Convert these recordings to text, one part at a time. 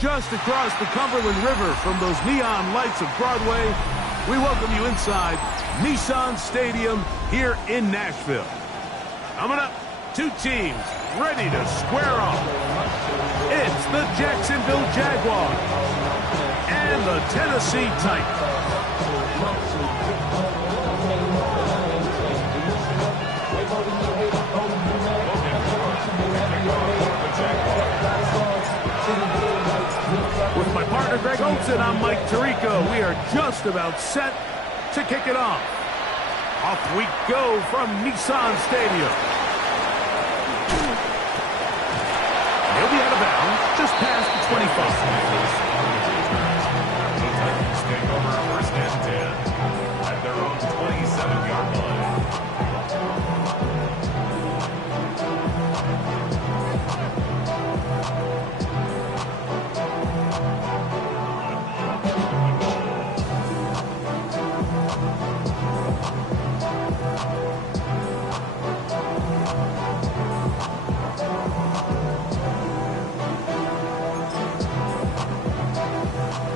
Just across the Cumberland River from those neon lights of Broadway, we welcome you inside Nissan Stadium here in Nashville. Coming up, two teams ready to square off. It's the Jacksonville Jaguars and the Tennessee Titans. With my partner Greg Olson, I'm Mike Tirico. We are just about set to kick it off. Off we go from Nissan Stadium. He'll be out of bounds just past the 25. Take over first and 10 at their own 27-yard line.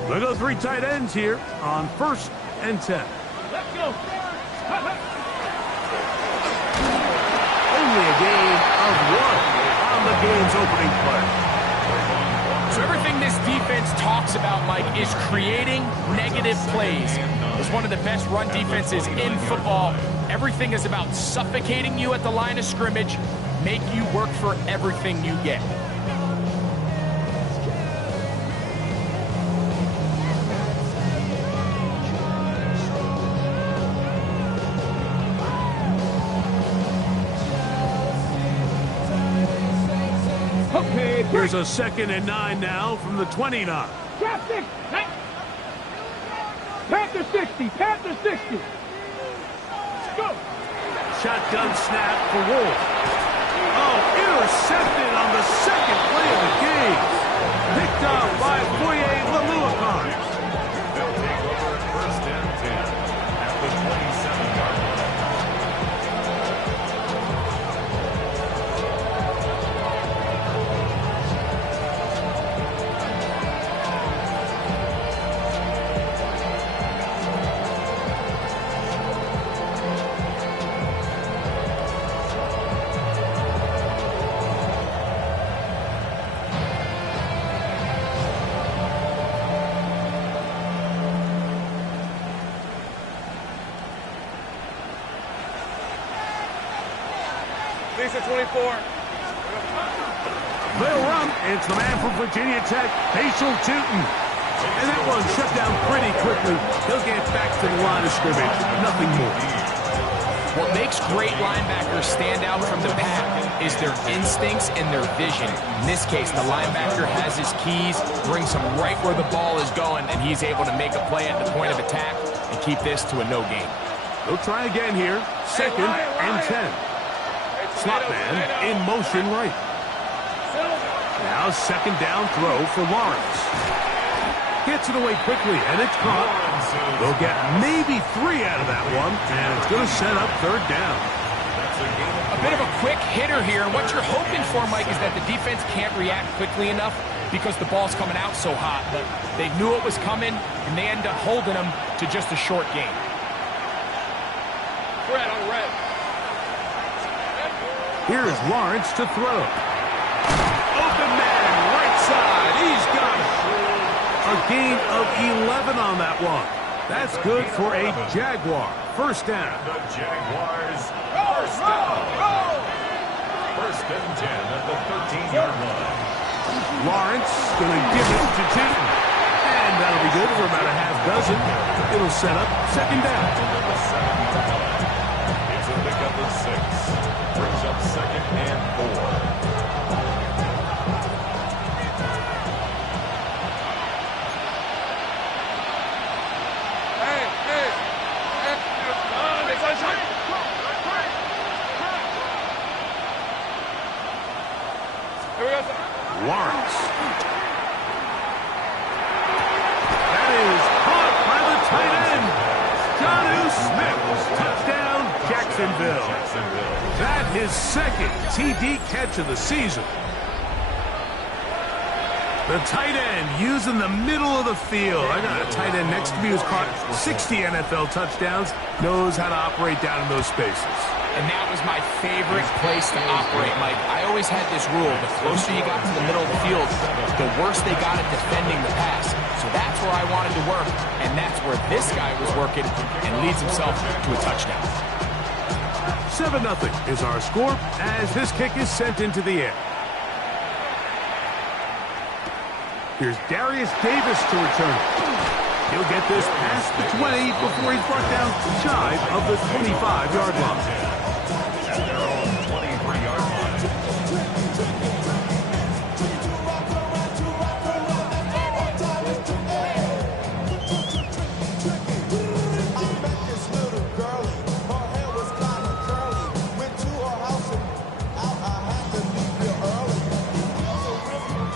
We'll go three tight ends here on first and 10. Let's go. Only a gain of one on the game's opening play. So everything this defense talks about, Mike, is creating negative plays. It's one of the best run defenses in football. Everything is about suffocating you at the line of scrimmage, make you work for everything you get. Here's a 2nd and 9 now from the 29. Drop 6. Panther 60. Panther 60. Go. Shotgun snap for Wolf. Oh, intercepted on the second play of the game. Picked up by Foye Leluakon. They'll take over at first and 10 at the 27-yard line. Lisa 24. They'll run. It's the man from Virginia Tech, Hazel Tootin. And that one shut down pretty quickly. He'll get back to the line of scrimmage. Nothing more. What makes great linebackers stand out from the pack is their instincts and their vision. In this case, the linebacker has his keys, brings him right where the ball is going, and he's able to make a play at the point of attack and keep this to a no gain. They'll try again here. 2nd and 10. Slot man in motion right. Now 2nd down throw for Lawrence. Gets it away quickly, and it's caught. They'll get maybe 3 out of that one, and it's going to set up 3rd down. A bit of a quick hitter here, and what you're hoping for, Mike, is that the defense can't react quickly enough because the ball's coming out so hot. But they knew it was coming, and they end up holding them to just a short gain. Red on red. Here's Lawrence to throw. Open man, right side. He's got it. A gain of 11 on that one. That's good for a Jaguar. First down. The Jaguars first down. First and 10 at the 13-yard line. Lawrence going to give it to Tootin. And that'll be good for about a half dozen. It'll set up 2nd down. It's a pickup of 6. Brings up 2nd and 4. Here we go. Lawrence. That is caught by the tight end. Jonnu Smith. Touchdown, Jacksonville. That his second TD catch of the season. The tight end using the middle of the field. I got a tight end next to me who's caught 60 NFL touchdowns, knows how to operate down in those spaces. And that was my favorite place to operate, Mike. I always had this rule. The closer you got to the middle of the field, the worse they got at defending the pass. So that's where I wanted to work, and that's where this guy was working and leads himself to a touchdown. 7-0 is our score as this kick is sent into the air. Here's Darius Davis to return. He'll get this past the 20 before he's brought down shy of the 25-yard line. At their own 23-yard line.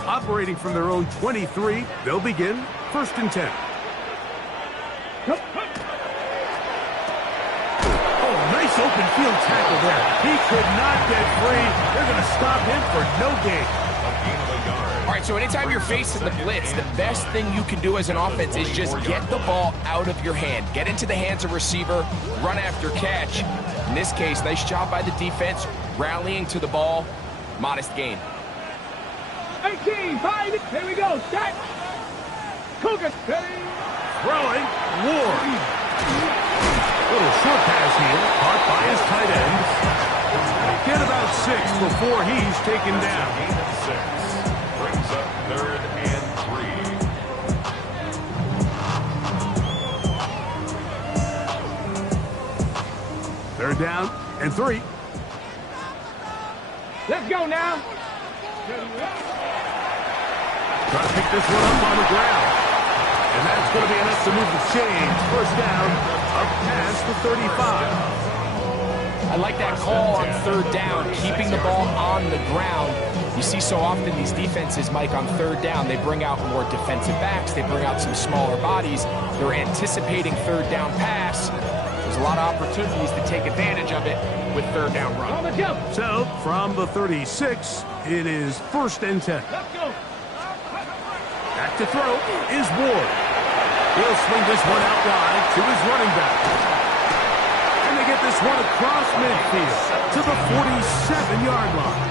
Operating from their own 23, they'll begin 1st and 10. Oh, nice open field tackle there. He could not get free. They're going to stop him for no gain. All right, so anytime you're facing the blitz, the best thing you can do as an offense is just get the ball out of your hand. Get into the hands of receiver, run after catch. In this case, nice job by the defense, rallying to the ball. Modest gain. 18, 5, here we go, set. Cougars, ready. Throwing, Ward. Little short pass here, caught by his tight end. Get about 6 before he's taken down. 6 brings up 3rd and 3. 3rd down and 3. Let's go now. Trying to pick this one up on the ground. And that's going to be enough to move the chains. 1st down, up past the 35. I like that call on 3rd down, keeping the ball on the ground. You see so often these defenses, Mike, on 3rd down, they bring out more defensive backs. They bring out some smaller bodies. They're anticipating 3rd down pass. There's a lot of opportunities to take advantage of it with 3rd down run. On the jump. So, from the 36, it is 1st and 10. Let's go. Back to throw is Ward. He'll swing this one out wide to his running back. And they get this one across midfield to the 47-yard line.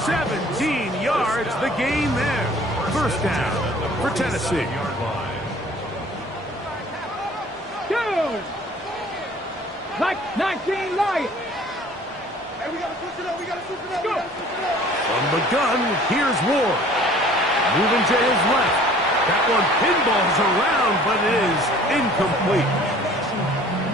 17 yards, the gain there. 1st down for Tennessee. Go. Like 19 Lions. Hey, we gotta switch it up. We gotta switch it up. Go. From the gun, here's Ward. Moving to his left. That one pinballs around, but it is incomplete.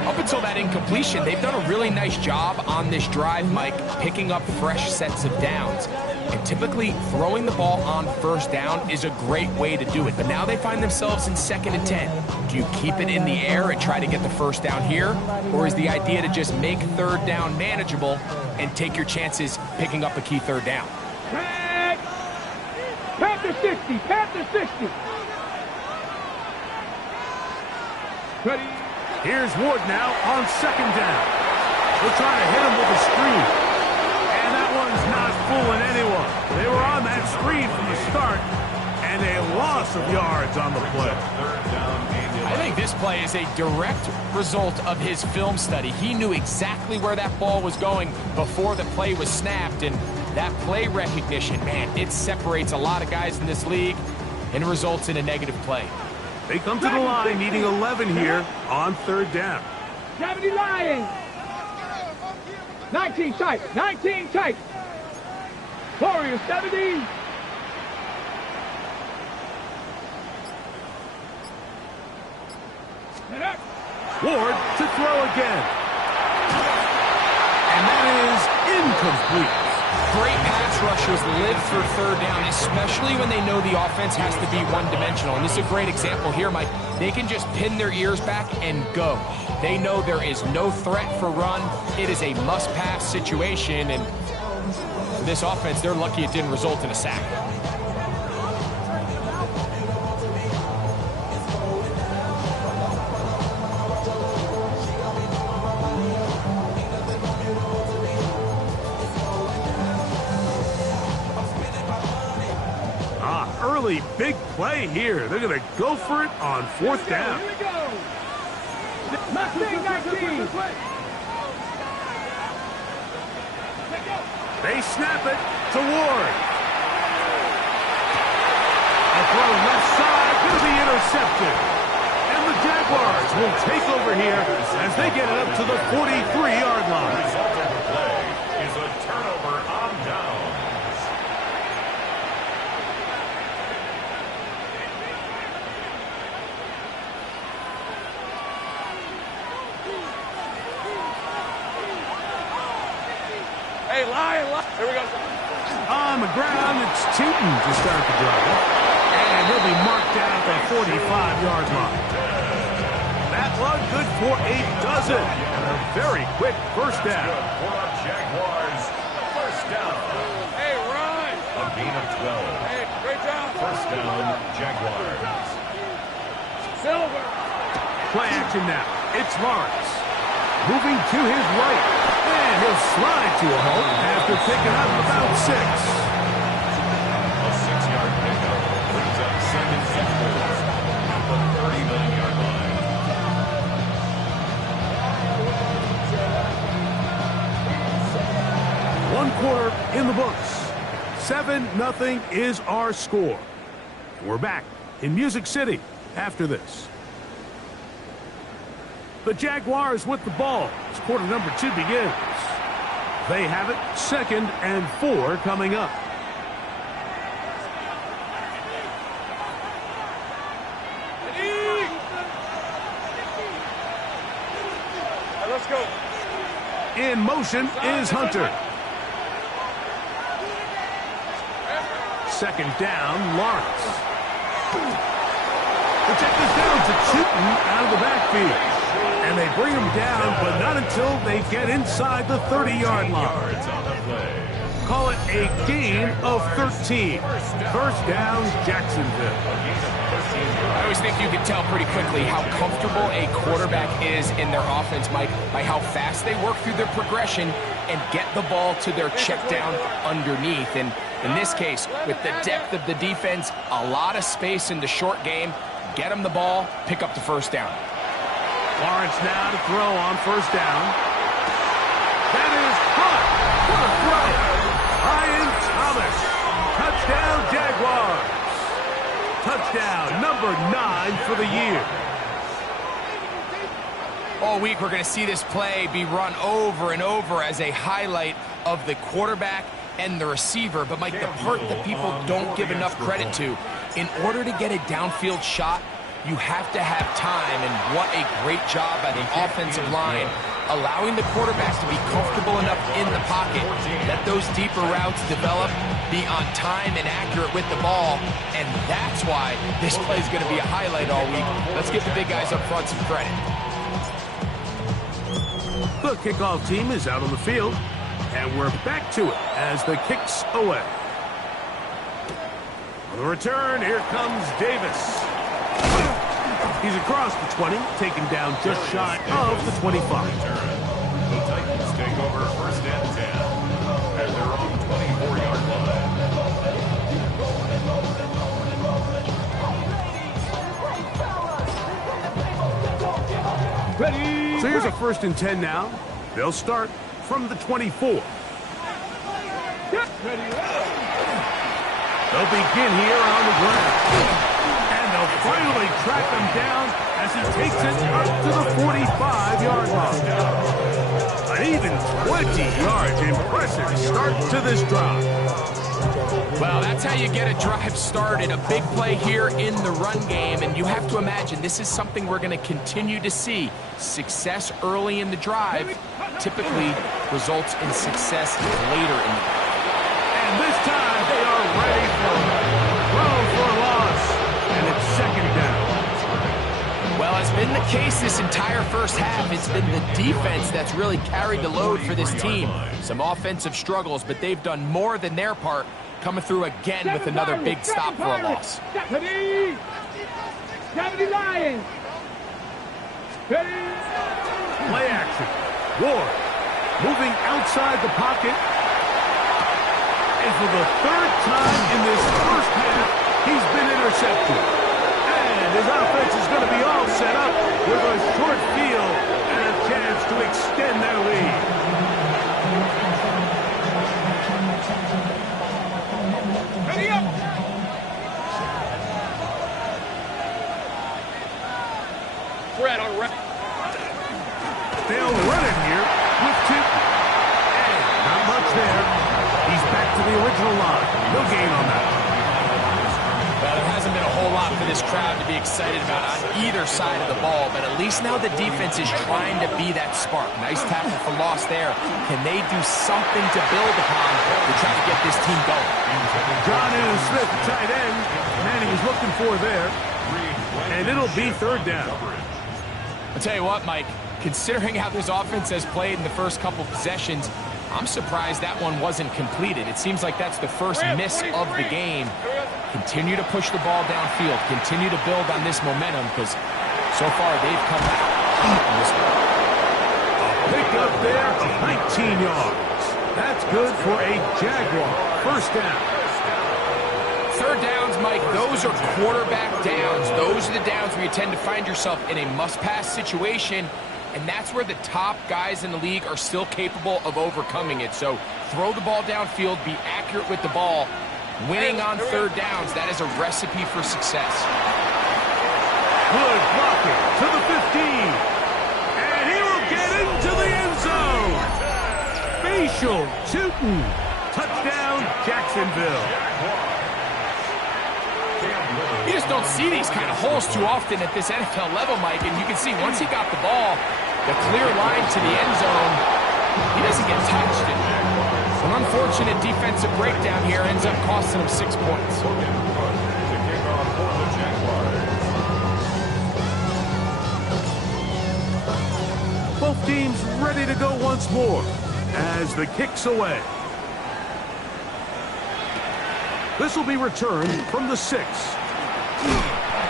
Up until that incompletion, they've done a really nice job on this drive, Mike, picking up fresh sets of downs. And typically, throwing the ball on 1st down is a great way to do it. But now they find themselves in 2nd and 10. Do you keep it in the air and try to get the 1st down here? Or is the idea to just make 3rd down manageable and take your chances picking up a key 3rd down? Panther 60, Panther 60. Ready. Here's Ward now on 2nd down. They're trying to hit him with a screen. And that one's not fooling anyone. They were on that screen from the start, and a loss of yards on the play. I think this play is a direct result of his film study. He knew exactly where that ball was going before the play was snapped, and that play recognition, man, it separates a lot of guys in this league and results in a negative play. They come to the line needing 11 here on 3rd down. 70 Lions. 19 tight. 19 tight. Warriors 70. Ward to throw again. And that is incomplete. Great pass rushers live for 3rd down, especially when they know the offense has to be one-dimensional. And this is a great example here, Mike. They can just pin their ears back and go. They know there is no threat for run. It is a must-pass situation, and For this offense, they're lucky it didn't result in a sack. Early big play here. They're going to go for it on 4th down. Here we go. Mustang 19. They snap it to Ward. A throw left side, going to be intercepted. And the Jaguars will take over here as they get it up to the 43-yard line. The result of the play is a turnover on downs. Hey, Lion. Here we go. On the ground, it's Tootin to start the drive. And he'll be marked down at the 45-yard line. That one good for a dozen. And a very quick first down. For the Jaguars, first down. Hey, run. A gain of 12. Hey, great job. First down, Jaguars. Silver. Play action now. It's Lawrence. Moving to his right. And he'll slide to a halt after picking up about 6. A 6-yard pickup brings up 7 seconds at the 39-yard line. One quarter in the books. 7-0 is our score. We're back in Music City after this. The Jaguars with the ball as quarter number 2 begins. They have it 2nd and 4 coming up. Let's go. In motion is Hunter. 2nd down, Lawrence. The check is down to Tootin out of the backfield. And they bring him down, but not until they get inside the 30-yard line. Call it a gain of 13. First down, Jacksonville. I always think you can tell pretty quickly how comfortable a quarterback is in their offense, Mike, by how fast they work through their progression and get the ball to their check down underneath. And in this case, with the depth of the defense, a lot of space in the short game, get them the ball, pick up the first down. Lawrence now to throw on first down. That is caught. What a throw. Ryan Thomas. Touchdown, Jaguars. Touchdown number 9 for the year. All week we're going to see this play be run over and over as a highlight of the quarterback and the receiver. But, Mike, the part that people don't give enough credit to, in order to get a downfield shot, you have to have time, and what a great job by the offensive line, allowing the quarterbacks to be comfortable enough in the pocket, let those deeper routes develop, be on time and accurate with the ball, and that's why this play is going to be a highlight all week. Let's give the big guys up front some credit. The kickoff team is out on the field, and we're back to it as the kick's away. On the return, here comes Davis. He's across the 20, taken down just shy of the 25. The Titans take over first and 10 at their own 24-yard line. Ready. So here's a 1st and 10 now. They'll start from the 24. Ready. They'll begin here on the ground. And they'll finally track him down as he takes it up to the 45-yard line. An even 20 yards. Impressive start to this drive. Well, that's how you get a drive started. A big play here in the run game, and you have to imagine this is something we're going to continue to see. Success early in the drive typically results in success later in the drive. And this time they are ready for it. Throw for a loss, and it's 2nd down. Well, as been the case this entire first half. It's been the defense that's really carried the load for this team. Some offensive struggles, but they've done more than their part, coming through again with another big stop for a loss. 70 Lions. Play action. Ward moving outside the pocket. And for the third time in this first half, he's been intercepted. And his offense is going to be all set up with a short field and a chance to extend their lead. Ready up. Fred on right. They'll run it here with two. And not much there. He's back to the original line. No gain on that. Well, there hasn't been a whole lot for this crowd to be excited about on either side of the ball, but at least now the defense is trying to be that spark. Nice tackle for loss there. Can they do something to build upon to try to get this team going? Jonnu Smith, tight end. Man, he was looking for there. And it'll be third down. I'll tell you what, Mike, considering how this offense has played in the first couple possessions, I'm surprised that one wasn't completed. It seems like that's the first miss of the game. Continue to push the ball downfield. Continue to build on this momentum because so far they've come out on this one. Pick up there of 19 yards. That's good for a Jaguar. First down. Third downs, Mike, those are quarterback downs. Those are the downs where you tend to find yourself in a must-pass situation, and that's where the top guys in the league are still capable of overcoming it. So throw the ball downfield, be accurate with the ball. Winning on third downs, that is a recipe for success. Good blocking to the 15. And he will get into the end zone. Facial Tootin. Touchdown, Jacksonville. You just don't see these kind of holes too often at this NFL level, Mike. And you can see once he got the ball, the clear line to the end zone, he doesn't get touched. And an unfortunate defensive breakdown here ends up costing him 6 points. Both teams ready to go once more as the kick's away. This will be returned from the 6.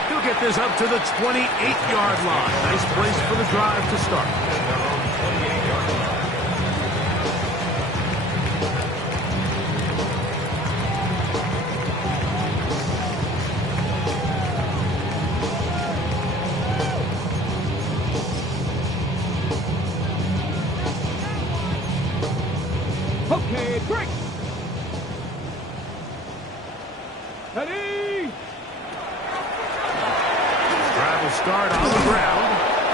He'll get this up to the 28-yard line. Nice place for the drive to start. Okay, break. Ready. Drive will start on the ground.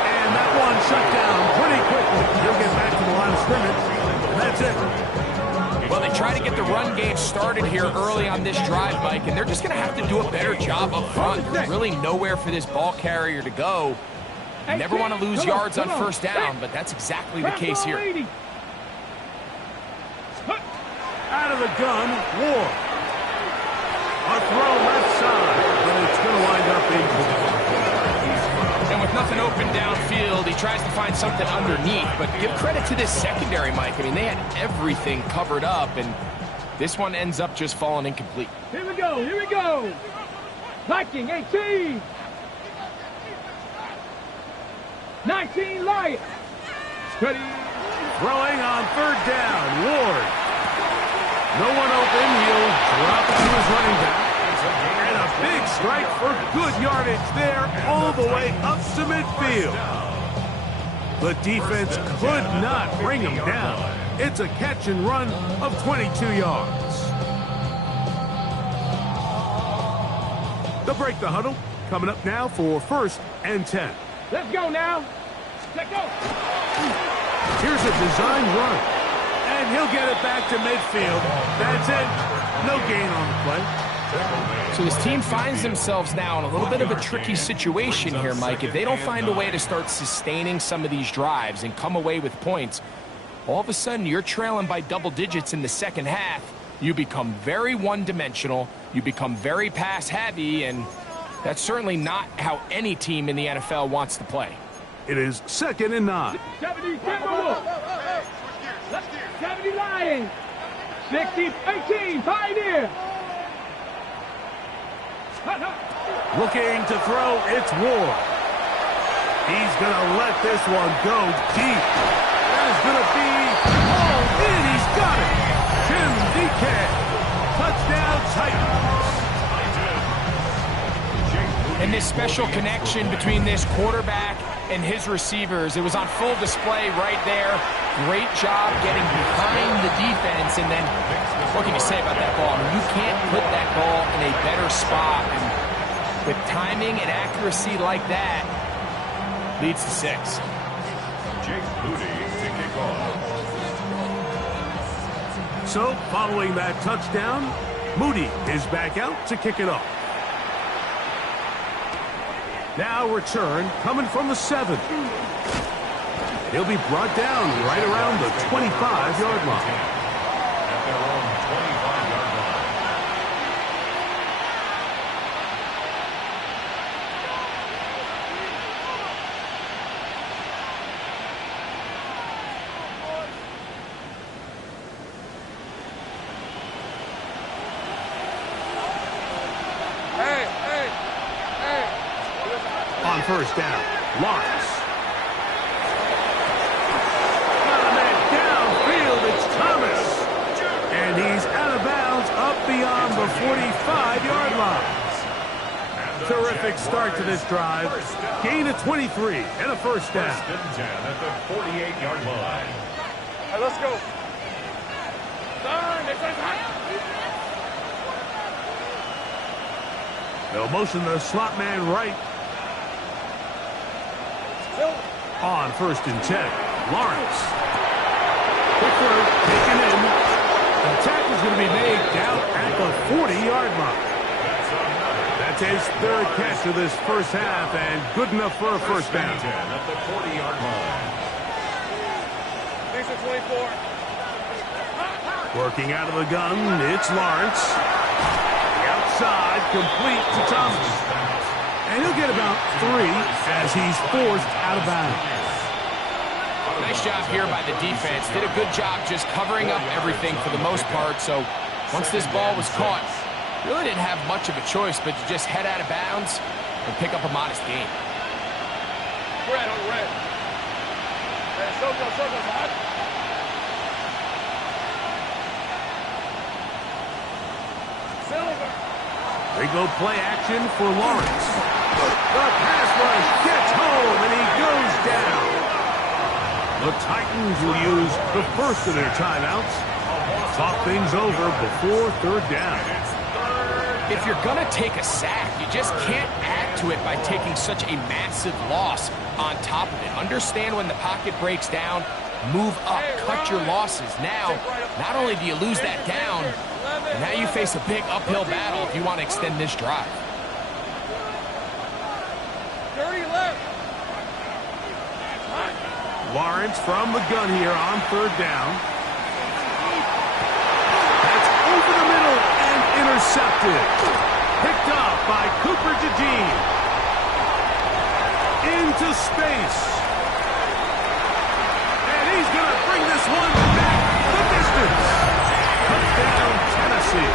And that one shut down pretty quickly. He'll get back to the line of scrimmage. And that's it. Well, they try to get the run game started here early on this drive, Mike, and they're just going to have to do a better job up front. There's really nowhere for this ball carrier to go. You never want to lose yards on first down, but that's exactly the case here. Out of the gun, Ward. A throw left side, but it's going to wind up incomplete. And with nothing open downfield, he tries to find something underneath. But give credit to this secondary, Mike. I mean, they had everything covered up, and this one ends up just falling incomplete. Here we go, here we go. Viking 18. 19 Lions. Steady. Throwing on third down, Ward. No one open, he'll drop it to his running back. And a big strike for good yardage there all the way up to midfield. The defense could not bring him down. It's a catch and run of 22 yards. They'll break the huddle. Coming up now for 1st and 10. Let's go now. Let's go. Here's a design run. And he'll get it back to midfield. That's it. No gain on the play. So this team finds themselves now in a little bit of a tricky situation here, Mike. If they don't find a way to start sustaining some of these drives and come away with points, all of a sudden you're trailing by double digits in the second half. You become very one-dimensional. You become very pass-heavy, and That's certainly not how any team in the NFL wants to play. It is 2nd and 9. 70 Timberwolves. 70 Lions. 60 18 Pioneer. Looking to throw, it's Ward. He's going to let this one go deep. That is going to be all in. He's got it. Tim DK. Touchdown Titans. And this special connection between this quarterback and his receivers, it was on full display right there. Great job getting behind the defense. And then, what can you say about that ball? I mean, you can't put that ball in a better spot. And with timing and accuracy like that, leads to 6. Jake Moody to kick off. So, following that touchdown, Moody is back out to kick it off. Now return coming from the 7. He'll be brought down right around the 25-yard line. At their own 25-yard line. On first down, Lawrence. Got a man downfield, it's Thomas. And he's out of bounds up beyond the 45-yard line. Terrific start to this drive. Gain of 23 and a first down. First and 10 at the 48-yard line. Hey, let's go. They'll motion the slot man right. On first and 10, Lawrence. Quick throw, taken in. The tackle's going to be made down at the 40-yard line. That's his 3rd catch of this first half, and good enough for a first down. 10 at the 40-yard line. Thanks for 24. Working out of the gun, it's Lawrence. The outside, complete to Thomas. And he'll get about 3 as he's forced out of bounds. Nice job here by the defense. Did a good job just covering up everything for the most part. So once this ball was caught, really didn't have much of a choice but to just head out of bounds and pick up a modest gain. Red on red. Circle, hot. Silver. They go play action for Lawrence. The pass rush gets home, and he goes down. The Titans will use the first of their timeouts. Talk things over before 3rd down. If you're going to take a sack, you just can't add to it by taking such a massive loss on top of it. Understand when the pocket breaks down, move up, cut your losses. Now, not only do you lose that down, but now you face a big uphill battle if you want to extend this drive. 30 left. Lawrence from the gun here on 3rd down. That's over the middle and intercepted. Picked up by Cooper DeJean. Into space. And he's going to bring this one back the distance. Touchdown, Tennessee.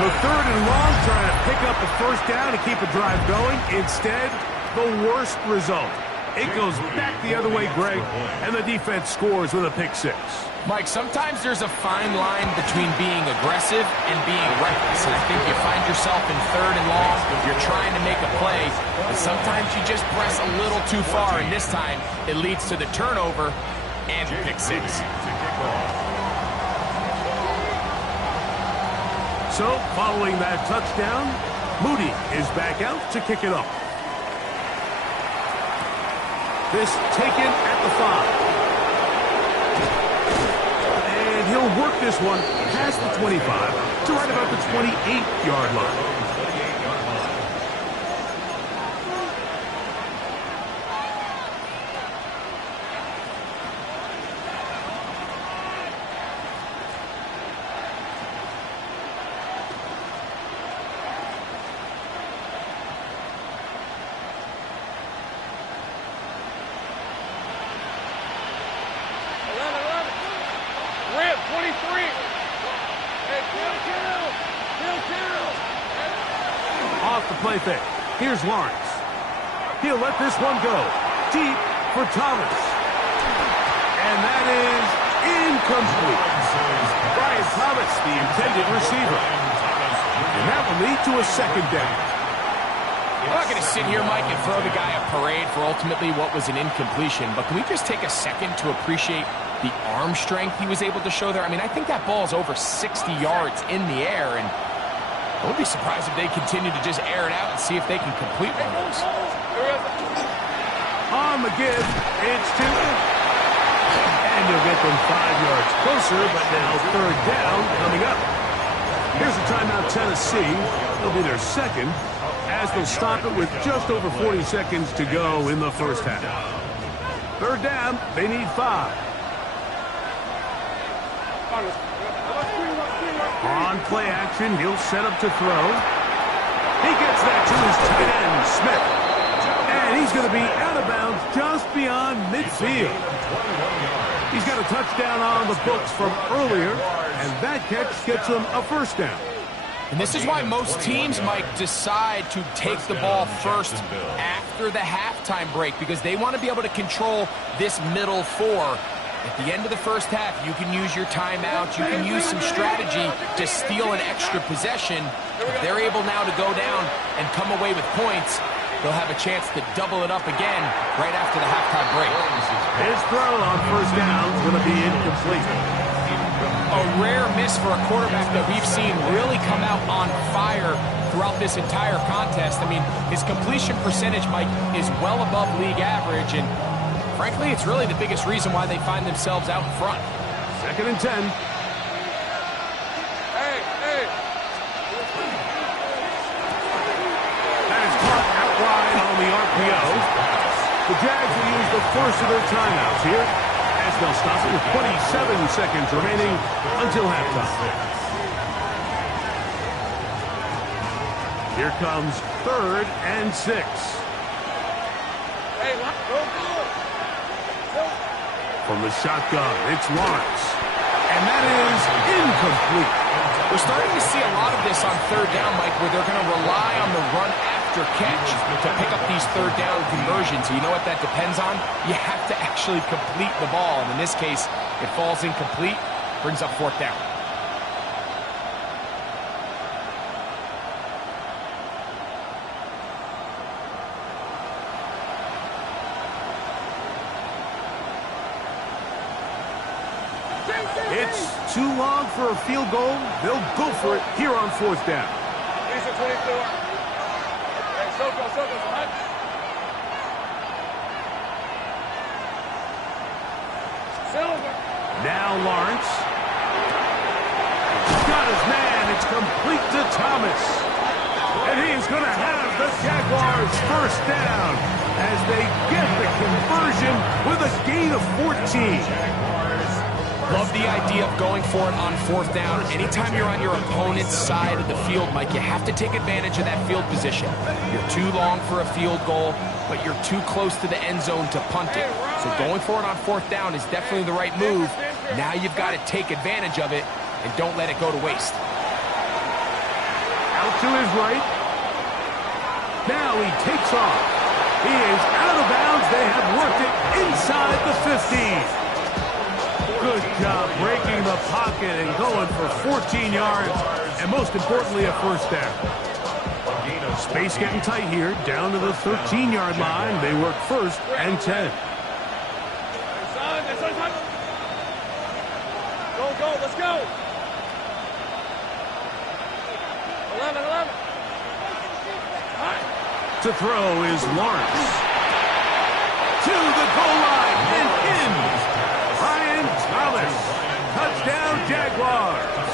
So 3rd and long, trying to pick up a first down to keep a drive going. Instead, the worst result. It goes back the other way, Greg, and the defense scores with a pick 6. Mike, sometimes there's a fine line between being aggressive and being reckless. And I think you find yourself in 3rd and long, you're trying to make a play, and sometimes you just press a little too far, and this time it leads to the turnover and the pick 6. So, following that touchdown, Moody is back out to kick it off. This taken at the 5. And he'll work this one past the 25 to right about the 28-yard line. 23. Hey, kill. Off the play fake. Here's Lawrence. He'll let this one go. Deep for Thomas. And that is incomplete. Brian Thomas, the intended receiver. And that will lead to a second down. I'm not going to sit here, Mike, and throw the guy a parade for ultimately what was an incompletion, but can we just take a second to appreciate the arm strength he was able to show there? I mean, I think that ball is over 60 yards in the air, and I wouldn't be surprised if they continue to just air it out and see if they can complete one of those. On the give, it's 2. And he'll get them 5 yards closer, but now third down coming up. Here's a timeout, Tennessee. It'll be their second, as they'll stop it with just over 40 seconds to go in the first half. Third down, they need 5. On play action, he'll set up to throw. He gets that to his tight end, Smith. And he's going to be out of bounds just beyond midfield. He's got a touchdown on the books from earlier, and that catch gets him a first down. And this is why most teams, Mike, decide to take the ball first after the halftime break, because they want to be able to control this middle 4. At the end of the first half, you can use your timeouts, you can use some strategy to steal an extra possession. If they're able now to go down and come away with points, they'll have a chance to double it up again right after the halftime break. His throw on first down is going to be incomplete. A rare miss for a quarterback that we've seen really come out on fire throughout this entire contest. I mean, his completion percentage, Mike, is well above league average, and frankly, it's really the biggest reason why they find themselves out in front. Second and 10. That is caught out wide on the RPO. The Jags will use the first of their timeouts here, as they'll stop it with 27 seconds remaining until halftime. Here comes 3rd and 6. From the shotgun, it's Lawrence. And that is incomplete. We're starting to see a lot of this on third down, Mike, where they're going to rely on the run after catch to pick up these third down conversions. So you know what that depends on? You have to actually complete the ball. And in this case, it falls incomplete, brings up 4th down. It's too long for a field goal. They'll go for it here on 4th down. Now Lawrence. Got his man. It's complete to Thomas. And he's going to have the Jaguars first down as they get the conversion with a gain of 14. Love the idea of going for it on 4th down. Anytime you're on your opponent's side of the field, Mike, you have to take advantage of that field position. You're too long for a field goal, but you're too close to the end zone to punt it. So going for it on 4th down is definitely the right move. Now you've got to take advantage of it and don't let it go to waste. Out to his right. Now he takes off. He is out of bounds. They have worked it inside the 15. Good job breaking the pocket and going for 14 yards, and most importantly, a first down. Space getting tight here, down to the 13-yard line. They work 1st and 10. Go, let's go. 11. To throw is Lawrence. To the goal line and in. Brian Thomas. Touchdown, Jaguars.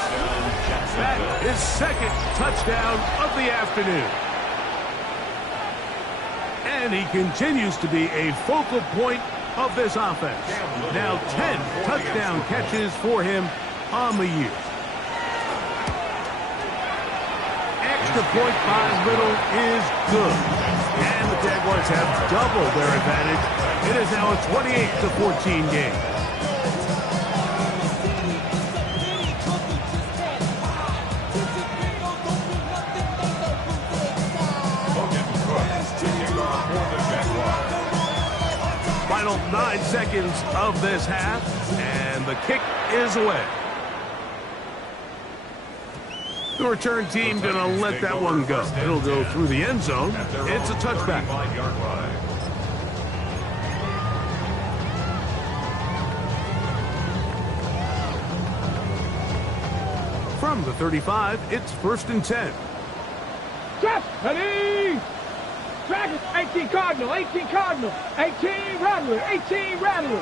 That is 2nd touchdown of the afternoon. And he continues to be a focal point of this offense. Now 10 touchdown catches for him on the year. Extra point by Little is good. And the Jaguars have doubled their advantage. It is now a 28-14 game. 9 seconds of this half, and the kick is away. The return team going to let that one go. It'll go through the end zone. It's a touchback. From the 35, it's 1st and 10. Step, ready! Track it, 18 Cardinal, 18 Cardinal, 18 Rattler, 18 Rattler.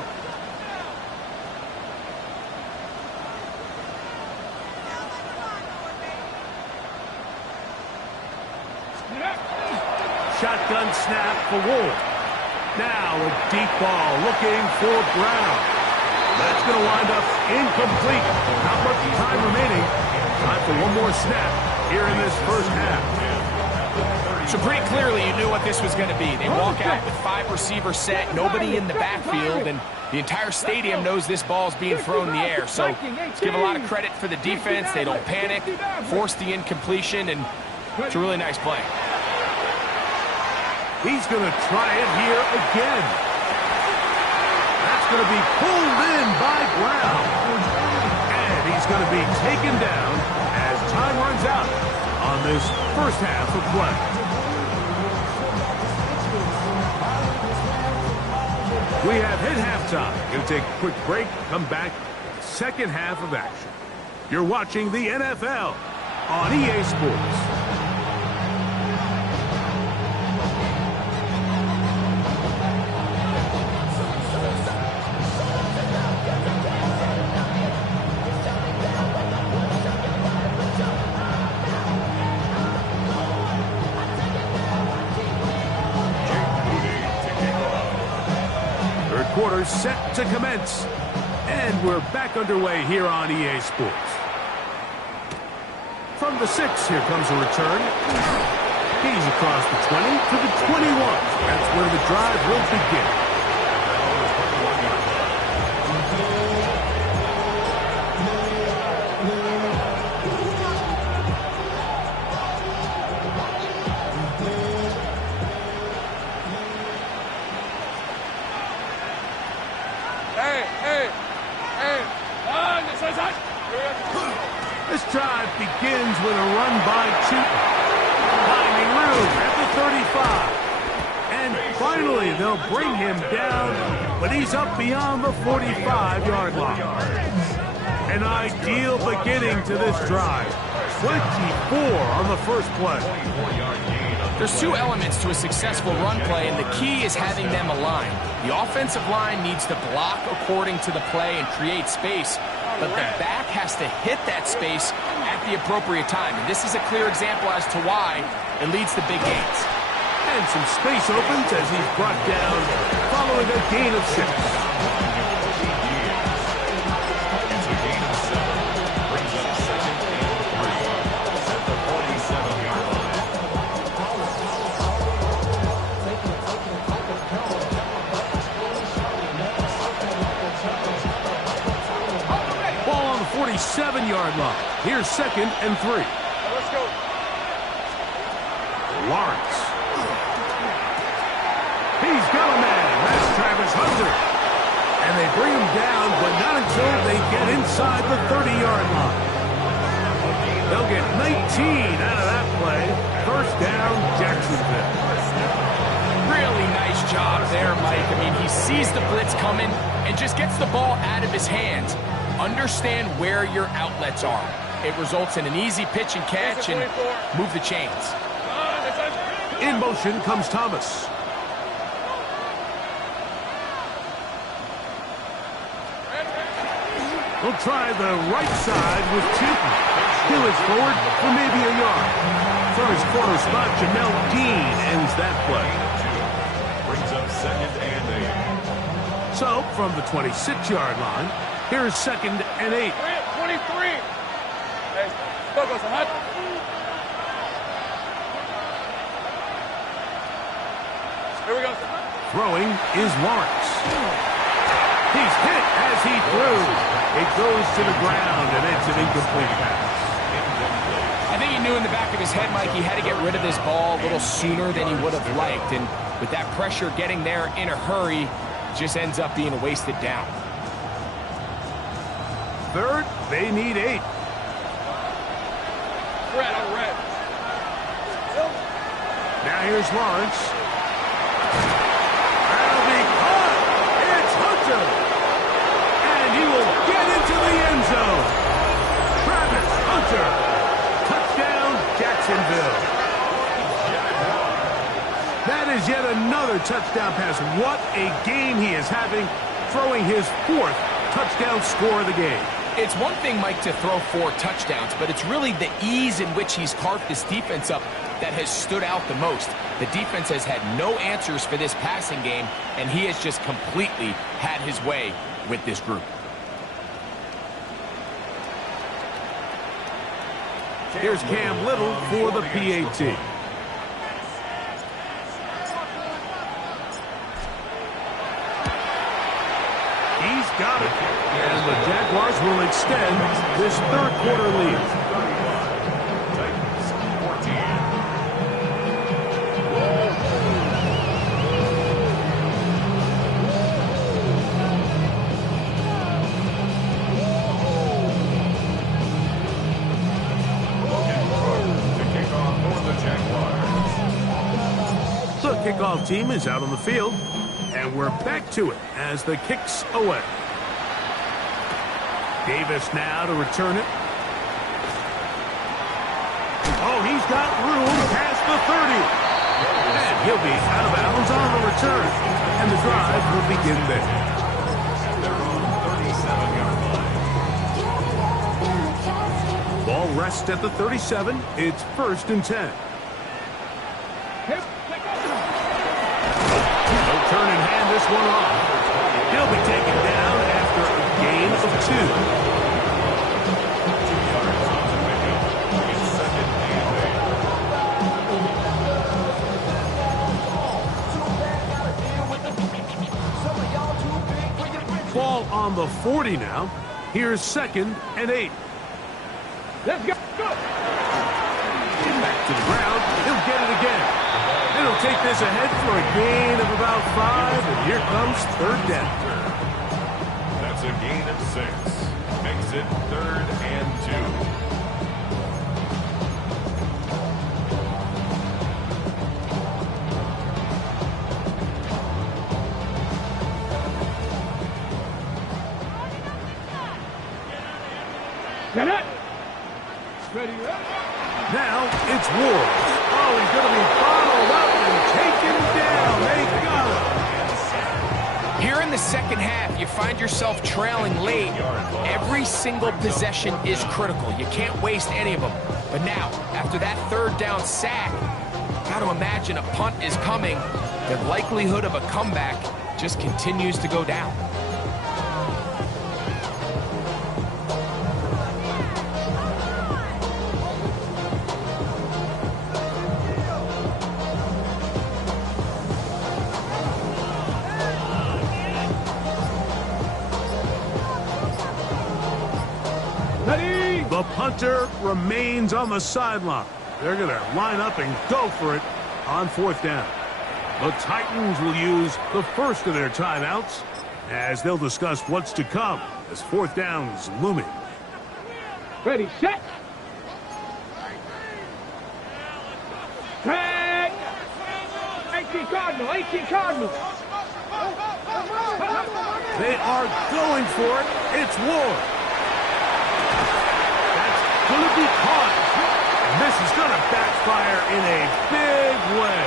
Shotgun snap for Wolf. Now a deep ball looking for Brown. That's going to wind up incomplete. Not much time remaining. Time for one more snap here in this first half. So pretty clearly you knew what this was going to be. They walk out with 5 receivers set, nobody in the backfield, and the entire stadium knows this ball's being thrown in the air. So let's give a lot of credit for the defense. They don't panic, force the incompletion, and it's a really nice play. He's going to try it here again. That's going to be pulled in by Brown. And he's going to be taken down as time runs out on this first half of play. We have hit halftime. Going to take a quick break, come back, second half of action. You're watching the NFL on EA Sports. Quarter set to commence. And we're back underway here on EA Sports. From the 6, here comes a return. He's across the 20 to the 21. That's where the drive will begin. This drive begins with a run by Chutin. Finding room at the 35. And finally, they'll bring him down, but he's up beyond the 45-yard line. An ideal beginning to this drive. 24 on the first play. There's 2 elements to a successful run play, and the key is having them aligned. The offensive line needs to block according to the play and create space, but the back has to hit that space at the appropriate time. And this is a clear example as to why it leads to big gains. And some space opens as he's brought down following a gain of 6. Ball on the 47-yard line. Here's 2nd and 3. Let's go. Lawrence. He's got a man. That's Travis Hunter. And they bring him down, but not until they get inside the 30-yard line. They'll get 19 out of that play. First down, Jacksonville. Really nice job there, Mike. I mean, he sees the blitz coming and just gets the ball out of his hands. Understand where your outlets are. It results in an easy pitch and catch and move the chains. In motion comes Thomas. We'll try the right side with Chutin. He'll is forward for maybe a yard. From his corner spot, Jamel Dean ends that play. Brings up 2nd and 8. So, from the 26-yard line, here's 2nd and 8. 23. Hey, focus on that. Here we go. Throwing is Lawrence. He's hit as he threw. It goes to the ground, and it's an incomplete pass. I think he knew in the back of his head, Mike, he had to get rid of this ball a little sooner than he would have liked. And with that pressure getting there in a hurry, just ends up being a wasted down. Third, they need 8. Red on red. Now here's Lawrence. That'll be caught. It's Hunter. And he will get into the end zone. Travis Hunter. Touchdown, Jacksonville. That is yet another touchdown pass. What a game he is having, throwing his 4th touchdown score of the game. It's one thing, Mike, to throw 4 touchdowns, but it's really the ease in which he's carved this defense up that has stood out the most. The defense has had no answers for this passing game, and he has just completely had his way with this group. Here's Cam Little for the PAT. He's got it. And the Jaguars will extend this 3rd quarter lead. Titans 14. To kick off for the Jaguars. The kickoff team is out on the field, and we're back to it as the kick's away. Davis now to return it. Oh, he's got room past the 30. And he'll be out of bounds on the return. And the drive will begin there. They're on 37-yard line. Ball rests at the 37. It's 1st and 10. No turn and hand this one off. He'll be taken down after a gain of 2. Ball on the 40 now. Here's 2nd and 8. Let's go. Back to the ground. He'll get it again. And he'll take this ahead for a gain of about 5. And here comes 3rd down. That's a gain of 6. Makes it 3rd and 2. Get it. Ready. Now it's Ward. Oh, he's going to be bottled up and taken down. They got him. Here in the 2nd half, you find yourself trailing late. Every single possession is critical. You can't waste any of them. But now, after that 3rd down sack, got to imagine a punt is coming. The likelihood of a comeback just continues to go down. The punter remains on the sideline. They're going to line up and go for it on 4th down. The Titans will use the first of their timeouts as they'll discuss what's to come as 4th down is looming. Ready, set. Tag. 18 Cardinal, 18 Cardinal. They are going for it. It's Ward. Going to be caught. And this is going to backfire in a big way.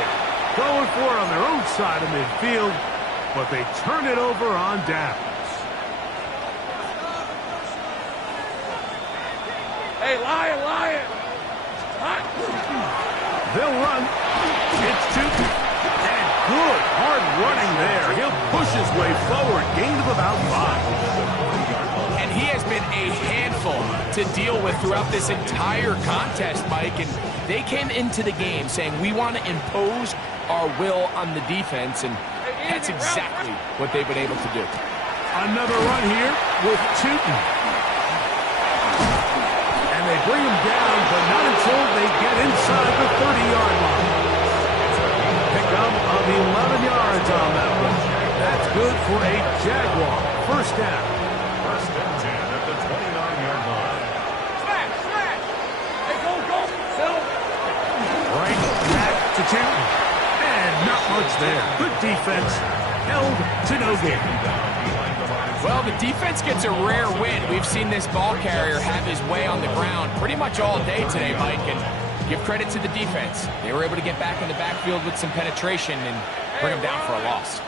Going for it on their own side of midfield, but they turn it over on downs. Hey, Lion. They'll run. It's 2. And good hard running there. He'll push his way forward. Gain of about 5. And he has been a handful to deal with throughout this entire contest, Mike. And they came into the game saying, we want to impose our will on the defense. And that's exactly what they've been able to do. Another run here with Tootin. And they bring him down, but not until they get inside the 30-yard line. Pick up of 11 yards on that one. That's good for a Jaguar. First down. First and 10 at the 29-yard line. Smash, smash. Hey, go, go. Silver. Right back to Chapman. And not much there. Good defense. Held to no gain. Well, the defense gets a rare win. We've seen this ball carrier have his way on the ground pretty much all day today, Mike, and give credit to the defense. They were able to get back in the backfield with some penetration and bring them down for a loss.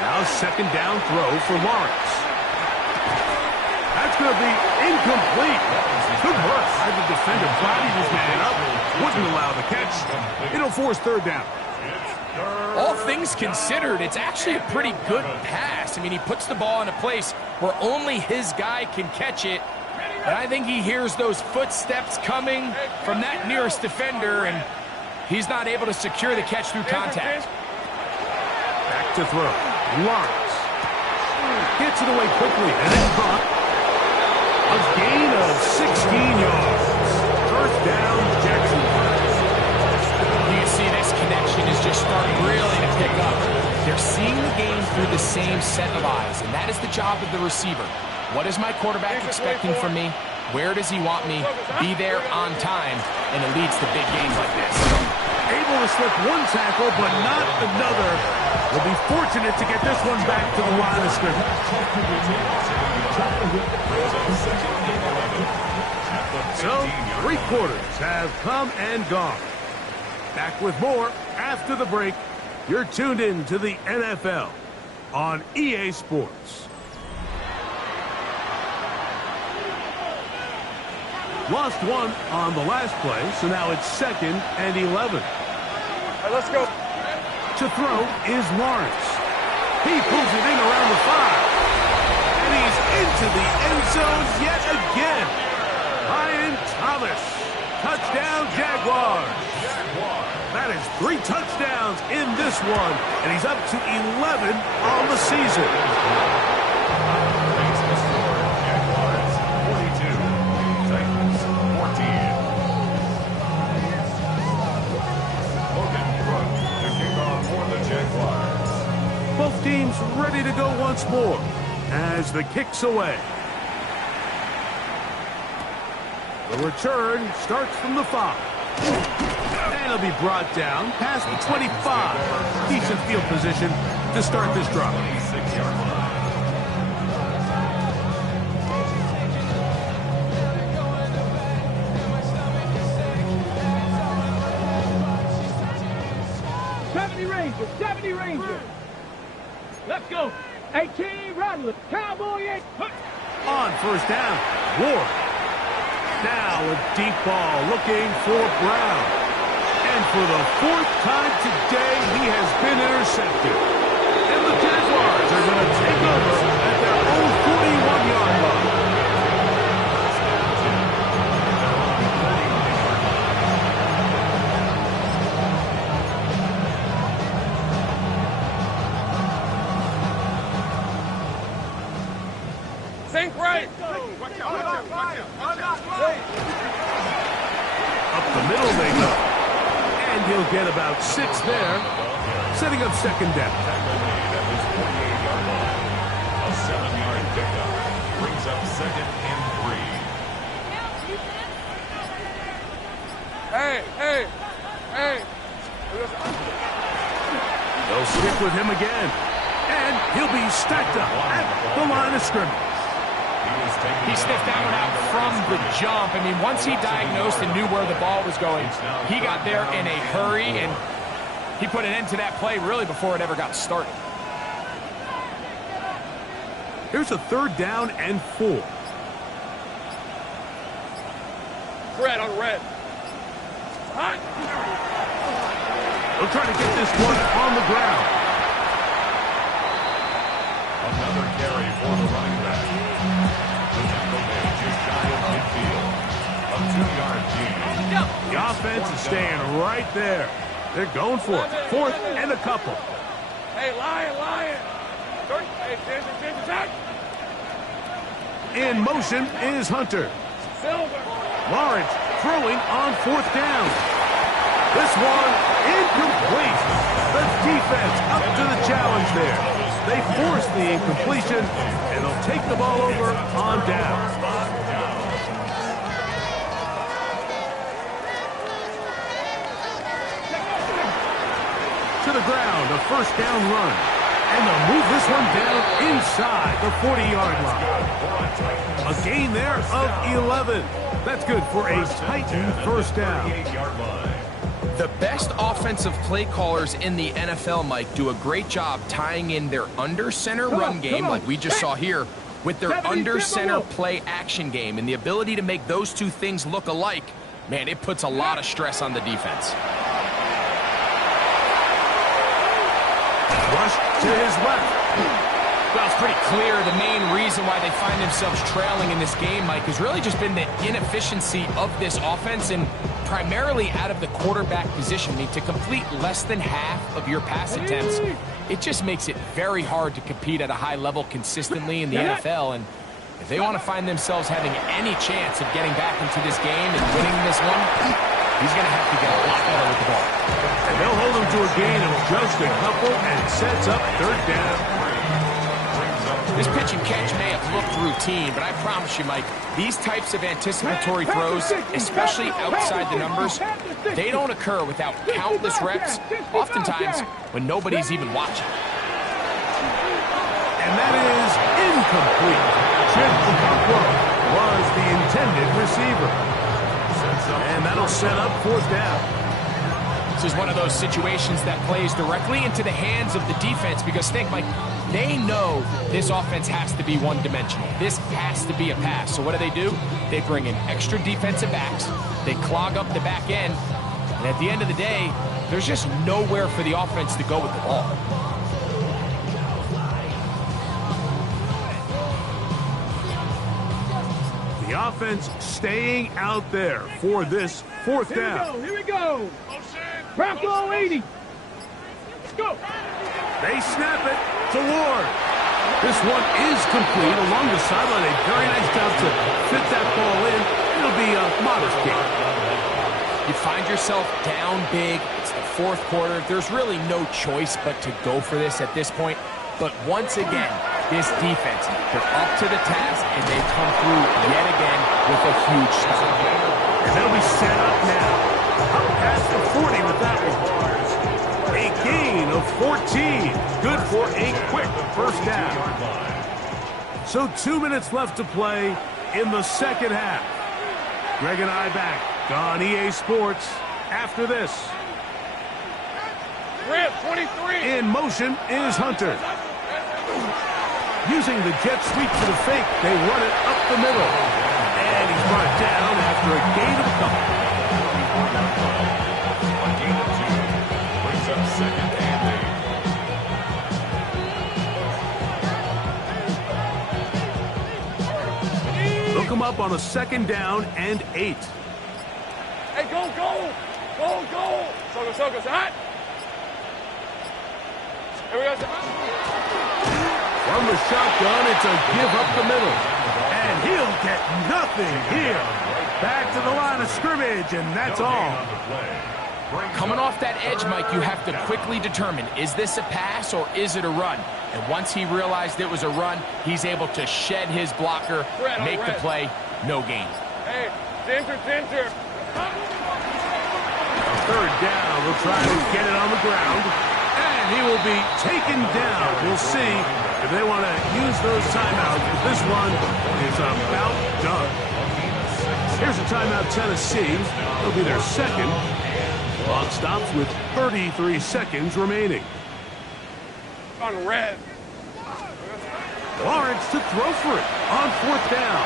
Now second down throw for Lawrence. That's going to be incomplete. Good work by the defender. Bodied his man up. Wouldn't allow the catch. It'll force third down. All things considered, it's actually a pretty good pass. I mean, he puts the ball in a place where only his guy can catch it. And I think he hears those footsteps coming from that nearest defender, and he's not able to secure the catch through contact. Back to throw. Lawrence gets it away quickly, and it's caught. A gain of 16 yards. First down, Jacksonville. You can see this connection is just starting really to pick up. They're seeing the game through the same set of eyes, and that is the job of the receiver. What is my quarterback expecting from me? Where does he want me? Be there on time, and it leads to big games like this. Able to slip one tackle, but not another. Will be fortunate to get this one back to the line of scrimmage. So, 3 quarters have come and gone. Back with more after the break. You're tuned in to the NFL on EA Sports. Lost one on the last play, so now it's 2nd and 11. All right, let's go. To throw is Lawrence. He pulls it in around the 5. And he's into the end zone yet again. Ryan Thomas. Touchdown, Jaguars. That is 3 touchdowns in this one, and he's up to 11 on the season. Both teams ready to go once more as the kick's away. The return starts from the 5. And it'll be brought down past the 25. Decent field position to start this drive. 6-yard line. Ranger, 70 Ranger. Let's go. 18 Rattler, Cowboy 8. On first down, Ward. Now a deep ball looking for Brown. And for the 4th time today, he has been intercepted. And the Jaguars are going to take over at their own 41-yard line. Think right. Up the middle they go. And he'll get about 6 there, setting up 2nd down. At his 48-yard line. A 7-yard pickup brings up 2nd and 3. Hey. They'll stick with him again. And he'll be stacked up at the line of scrimmage. He sniffed that one out from the jump. I mean, once he diagnosed and knew where the ball was going, he got there in a hurry, and he put an end to that play really before it ever got started. Here's a 3rd down and 4. Red on red. Hot. They'll try to get this one on the ground. Another carry for the running back. The tackle man just shy of midfield. A 2-yard gain. The offense is staying right there. They're going for it. 4th and a couple. Hey, Lion. Hey, attention. In motion is Hunter. Silver. Lawrence throwing on 4th down. This one incomplete. The defense up to the challenge there. They force the incompletion, and they'll take the ball over on down. To the ground, a first down run. And they'll move this one down inside the 40-yard line. A gain there of 11. That's good for a Titan first down. The best offensive play callers in the NFL, Mike, do a great job tying in their under-center run game, like we just saw here, with their under-center play action game. And the ability to make those two things look alike, man, it puts a lot of stress on the defense. Rush to his left. Well, it's pretty clear the main reason why they find themselves trailing in this game, Mike, has really just been the inefficiency of this offense and primarily out of the quarterback position. I mean, to complete less than half of your pass attempts, it just makes it very hard to compete at a high level consistently in the NFL. And if they want to find themselves having any chance of getting back into this game and winning this one, he's going to have to get a lot better with the ball. And they'll hold him to a gain of just a couple and sets up third down. This pitch and catch may have looked routine, but I promise you, Mike, these types of anticipatory throws, especially outside the numbers, they don't occur without countless reps, oftentimes when nobody's even watching. And that is incomplete. Chip Okonkwo was the intended receiver. And that'll set up fourth down. This is one of those situations that plays directly into the hands of the defense because think, Mike, they know this offense has to be one-dimensional. This has to be a pass. So what do? They bring in extra defensive backs. They clog up the back end. And at the end of the day, there's just nowhere for the offense to go with the ball. The offense staying out there for this fourth down. Here we go. Bronco 80. Let's go. They snap it to Ward. This one is complete along the sideline. A very nice job to fit that ball in. It'll be a modest gain. You find yourself down big. It's the fourth quarter. There's really no choice but to go for this at this point. But once again, this defense, they're up to the task, and they come through yet again with a huge stop. And they'll be set up now. Up past the 40 with that one. A gain of 14. Good for a quick first down. So 2 minutes left to play in the second half. Greg and I back on EA Sports after this. Rip, 23. In motion is Hunter. Using the jet sweep to the fake, they run it up the middle. And he's brought down after a gain of a couple. Second and 8. Look him up on a second down and 8. Hey, go. Sogo, hot. Here we go. From the shotgun, it's a give up the middle. And he'll get nothing here. Back to the line of scrimmage, and that's all. Coming off that edge, Mike, you have to quickly determine, is this a pass or is it a run? And once he realized it was a run, he's able to shed his blocker, make the play, no gain. Hey, center. Third down, we'll try to get it on the ground. And he will be taken down. We'll see if they want to use those timeouts. This one is about done. Here's a timeout, Tennessee. It'll be their second. Clock stops with 33 seconds remaining. On red. Lawrence to throw for it on fourth down.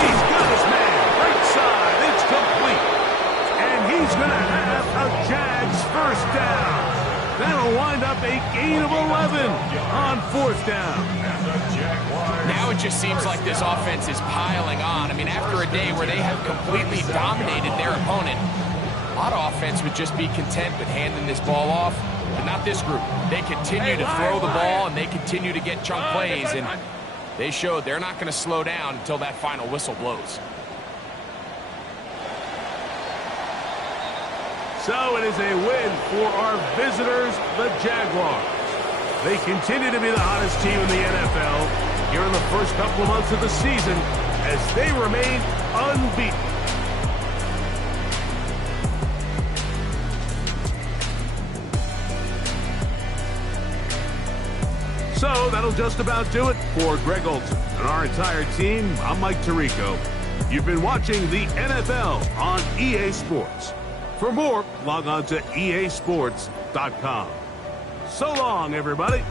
He's got his man. Right side. It's complete. And he's going to have a Jags first down. That'll wind up a gain of 11 on fourth down. Now it just seems like this offense is piling on. I mean, after a day where they have completely dominated their opponent, a lot of offense would just be content with handing this ball off, but not this group. They continue to throw the ball, and they continue to get chunk plays, and they showed they're not going to slow down until that final whistle blows. So it is a win for our visitors, the Jaguars. They continue to be the hottest team in the NFL here in the first couple of months of the season as they remain unbeaten. So that'll just about do it for Greg Olsen and our entire team. I'm Mike Tirico. You've been watching the NFL on EA Sports. For more, log on to easports.com. So long, everybody.